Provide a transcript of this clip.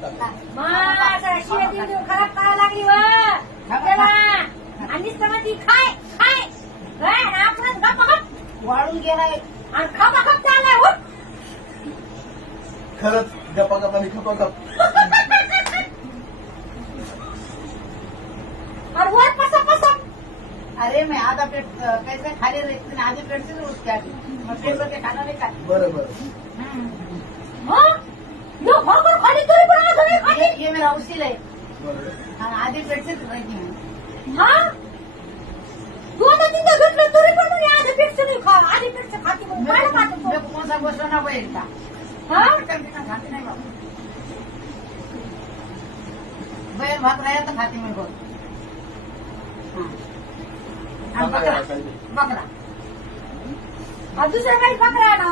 माझा शिवाय देऊ खराब करायला लागली व आणि ती खाय खाय आपण गप्प वाळून गेलाय आणि खपा खप चाललाय हो खरंच गप्पा गप्पा खपा गप और वर पसंद पसंद अरे मैं आधा पेट कैसे खाली रहती ना आधे पेट से उठ के आती मैं पेट भर के खाना नहीं खाती बरं बरं यो भरपूर खाली तरी पण आज नाही खाली ये मेरा उसील है बरं हाँ आधे पेट से रहती हूँ हाँ तू आता तिथं घेतलं तरी पण म्हणे आधी पेट से नाही खा आधी पेट से खाती मग काय खातो मेरे को कौन सा गोश्त बैठ था हाँ खाती नहीं बाबू बैल भाग रहा तो खाती मैं बहुत हाँ बकरा बकरा दुसऱ्या काही पकड़ा ना